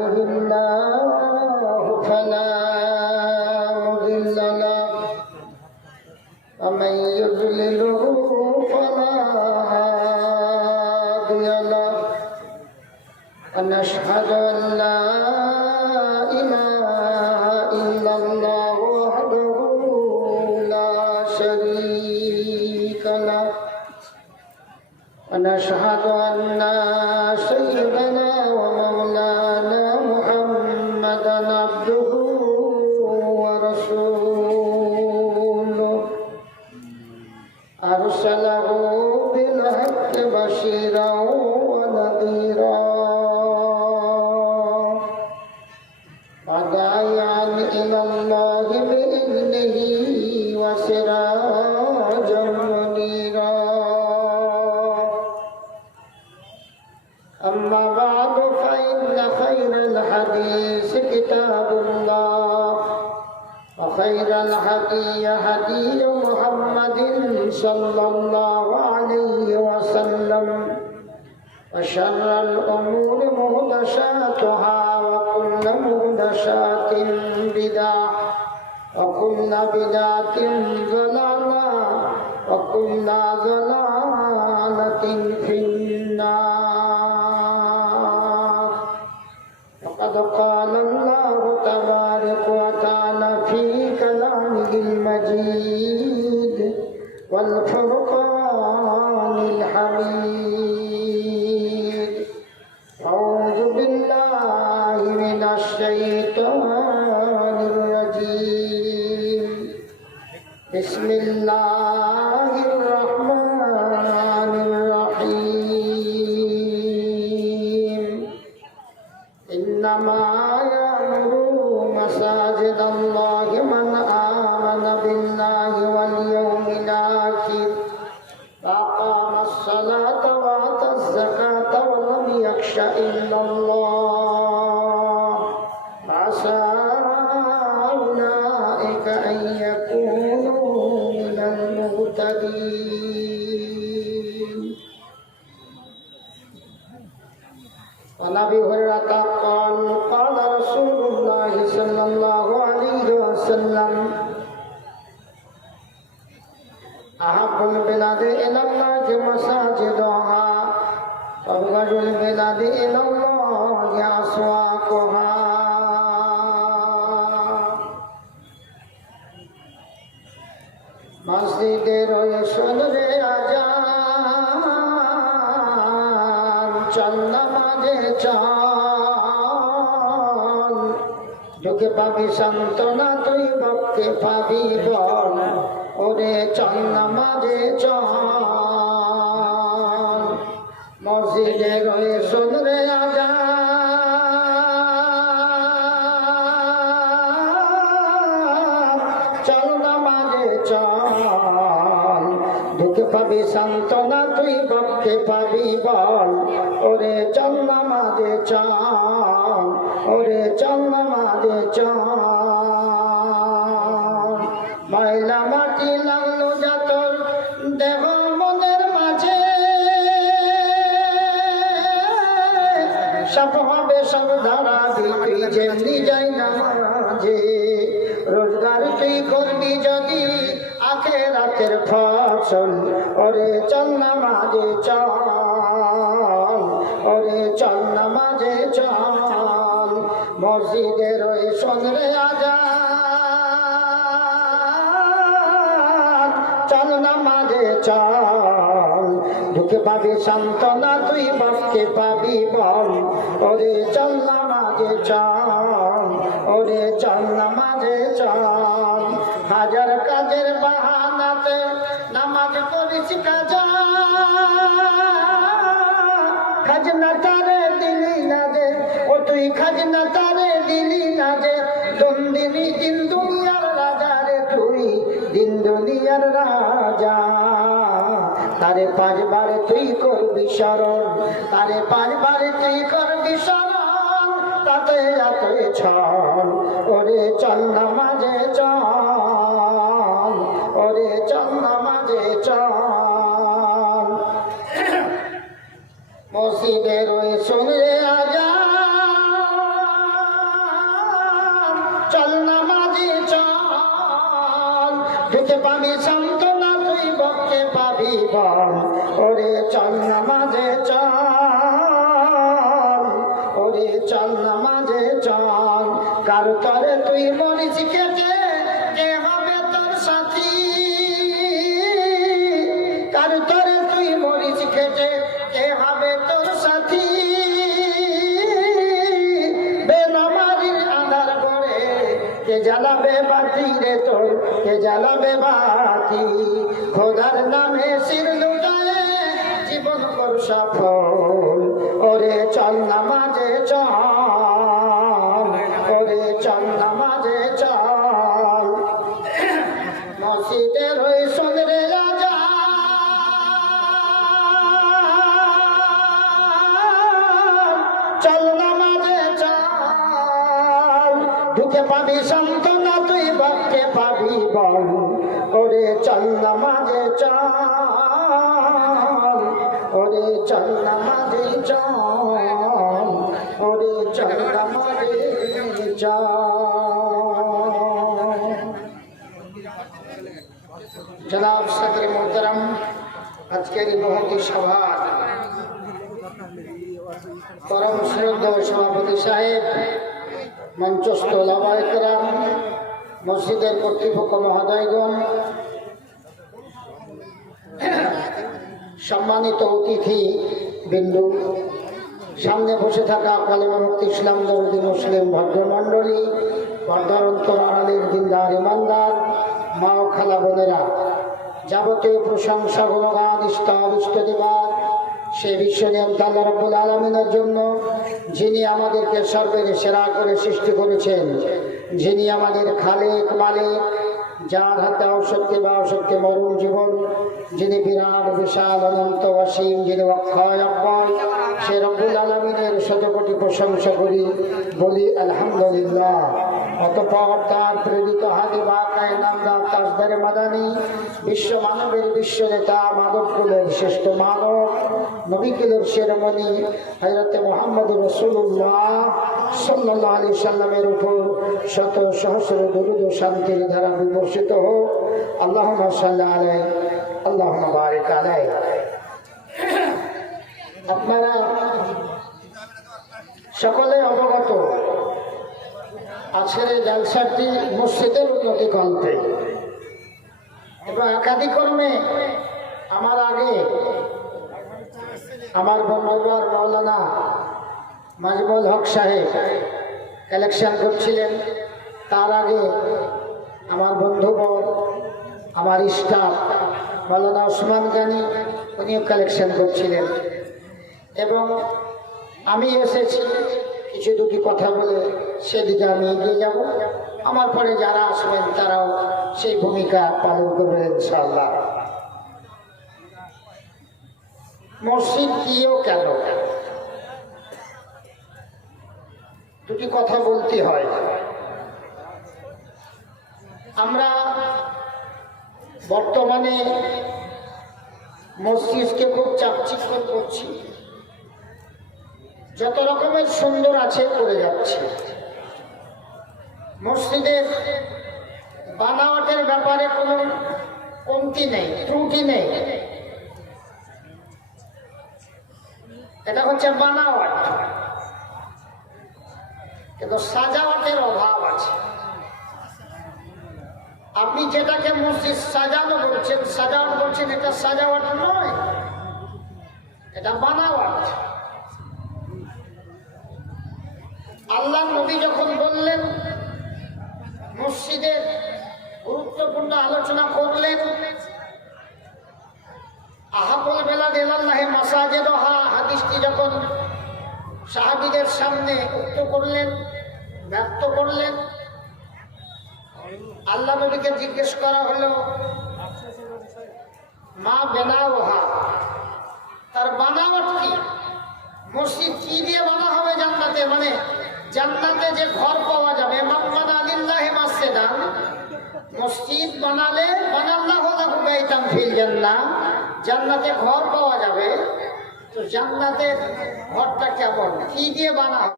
يهده الله فلا مضل له ومن يضلله فلا هادي له ونشهد أن لا إله إلا الله وحده لا شريك له ونشهد أن سيدنا ومولانا محمدا عبده ورسوله أرسله بالحق بشيرا ونذيرا وداعيا إلى الله بإذنه وسراجا منيرا أما بعد فإن خير الحديث كتاب الله وخير الهدي هدي محمد صلى الله عليه وسلم وشر الأمور محدثاتها وكل محدثات بدعة وكل بدعة ضلالة وكل ضلالة في النار وقد قال الله تبارك وتعالى في كلامه المجيد والفرقان الحميد أعوذ بالله من الشيطان الرجيم بسم الله الرحمن الرحيم إنما يأمر مساجد الله من آمن بالله واليوم الآخر وأقام الصلاة وآتى الزكاة ولم يخش إلا الله عسى أولئك أن يكونوا من المهتدين. وعن أبي هريرة قال قال رسول الله صلى الله عليه وسلم أحب البلاد إلى الله مساجدها وأبغض البلاد إلى الله أسواقها. মসজিদের ওই শুনরে আজান চল নামাজে চল ঢুকে পাবি সান্ত্বনা তুই ভক্তে পাবি বল ওরে চল নামাজে চল মসজিদের ওই শুনরে আজান চল নামাজে চল ঢুকে পাবি সান্ত্বনা তুই ভক্তে পাবি বল ওরে চল নামাজে চল ওরে চল নামাজে চল ময়লা মাটি লাগলো যত দেহ মনের মাঝে সব হবে সব ধারা তুই যেমনি যাই না মাঝে রোজগার তুই করবি যদি আখেরাতের ফসল ওরে চল নামাজে চল ওরে চল নামাজে চল মসজিদের ওই শুনরে আজান চল নামাজে চল ঢুকে পাবি সান্ত্বনা তুই ভক্তে পাবি বল ওরে চল নামাজে চল ওরে চল নামাজে চল হাজার কাজের বাহানাতে নামাজ পড়িস কাজা খাজনা তারে দিলি না যে ও তুই খাজনা তারে দিলি না যে দিন দুনিয়ার রাজা রে তুই দিন দুনিয়ার রাজা তারে পাঁচবার তুই করবি স্মরণ তারে পাঁচবার তুই করবি স্মরণ তাতে এতই ছল ওরে চল নামাজে চল ওরে চল নামাজে চল মসজিদের ওই শুনে আজান চল নামাজে চল, ঢুকে পাবি সান্ত্বনা তুই বকে পাবি বল। ওরে চল নামাজে চল, ওরে চল নামাজে চল। কার তরে তুই মরিস কেটে, কে হবে তোর সাথী? কার তরে তুই মরিস কেটে, কে হবে তোর সাথী? বেনামারির আধার করে কে জ্বালাবে বাতি রে তোর, কে জ্বালাবে বাতি? খোদার নামে শির লুটায়ে জীবন কর সফল। ওরে চল নামাজে চল, ওরে চল নামাজে চল। মসজিদের ওই সুন্দরে রাজা চল নামাজে চল, ঢুকে পাবি সান্ত্বনা তুই বকে পাবি বল। ওরে চল নামাজে চল, ওরে চল নামাজে চল, ওরে চল নামাজে চল। জনাব সদর মোহতরম, আজকের এই মহতী সভার পরম শ্রদ্ধেয় সভাপতি সাহেব, মঞ্চস্থ ওলামায়ে কেরাম, মসজিদের কর্তৃপক্ষ মহোদয়গণ, সম্মানিত অতিথি বিন্দু, সামনে বসে থাকা কালেমা মুক্তি ইসলাম দরদি মুসলিম ভদ্রমণ্ডলী, পর্দার অন্তরালের দিনদার ইমানদার মা ও খালা বোনেরা, যাবতীয় প্রশংসা গুণগান স্তব ইষ্টদেবার সে বিশ্ব নিয়ন্তা আল্লাহ রাব্বুল আলামিনের জন্য, যিনি আমাদেরকে সর্বের সেরা করে সৃষ্টি করেছেন, যিনি আমাদের খালেক মালিক, যার হাতে অশক্তি বা অশক্তি মরণ জীবন, যিনি বিরাট বিশাল অনন্ত অসীম, যিনি অক্ষয় অব্যয়, সে রব্বুল আলামিনের শতকোটি প্রশংসা করি, বলি আলহামদুলিল্লাহ। অতঃপর তার প্রেরিত হাদি বাকায়ে নামদার তাজদারে মাদানী, বিশ্ব মানবের বিশ্ব নেতা, মানব কুলের শ্রেষ্ঠ মানব, নবী কুলের শিরোমণি হযরত মুহাম্মদ রাসূলুল্লাহ সাল্লাল্লাহু আলাইহি সাল্লামের উপর শত সহস্র দরুদ ও শান্তির ধারা বিবর্ষিত হোক। আল্লাহুম্মা সাল্লি আলাইহি, আল্লাহুম্মা বারিক আলাইহি। আপনারা সকলে অবগত, আজকের এই জালসাটি মসজিদের উন্নতি কল্পে এবং একাধিক্রমে আমার আগে আমার বন্ধুবর মৌলানা মাজমুল হক সাহেব কালেকশন করছিলেন, তার আগে আমার বন্ধুবর, আমার স্টাফ মৌলানা ওসমান গানি উনিও কালেকশন করছিলেন, এবং আমি এসেছি কিছু দুটি কথা বলে সেদিকে আমি এগিয়ে যাব। আমার পরে যারা আসবেন তারাও সেই ভূমিকা পালন করবেন ইনশাআল্লাহ। মসজিদ কিও কেন, দুটি কথা বলতে হয়। আমরা বর্তমানে মসজিদকে খুব চাকচিক্য করছি, যত রকমের সুন্দর আছে করে যাচ্ছে। মসজিদের বানাওয়াটের ব্যাপারে কোনো কমতি নেই, ত্রুটি নেই। এটা হচ্ছে বানাওয়াট, কিন্তু সাজাওয়াটের অভাব আছে। আপনি যেটাকে মসজিদ সাজানো বলছেন, সাজাওয়াট বলছেন, এটা সাজাওয়াট নয়, এটা বানাওয়াট। আল্লাহ নবী যখন বললেন, মসজিদের গুরুত্বপূর্ণ আলোচনা করলেন, আহাবুল বেলাদ ইলাল্লাহি মাসাজিদুহা হাদিসটি যখন সাহাবীদের সামনে উক্ত করলেন, ব্যক্ত করলেন, আল্লাহ নবীকে জিজ্ঞেস করা হলো, মা বেনাওহা, তার বানাওয়াট কি? মসজিদ কি দিয়ে বানা হবে জান্নাতে? মানে জান্নাতে যে ঘর পাওয়া যাবে, মাম্মানা লিল্লাহি মাসজিদান, মসজিদ বানালে বানাল্লাহু লাহু বাইতান ফিল জান্নাহ, জান্নাতে ঘর পাওয়া যাবে। তো জান্নাতের ঘরটা কেমন, কি দিয়ে বানা হবে?